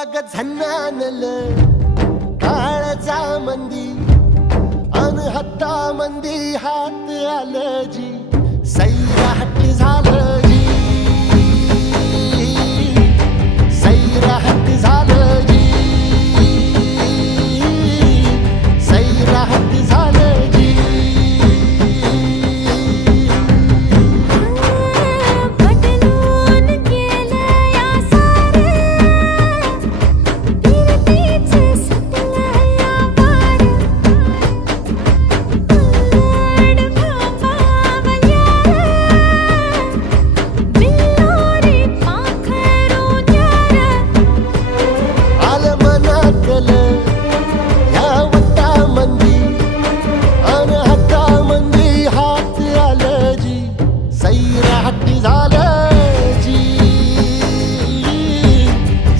अग झन्नानल काळजा मंदी अनहत्ता मंदी हात आलं जी सैराट झालं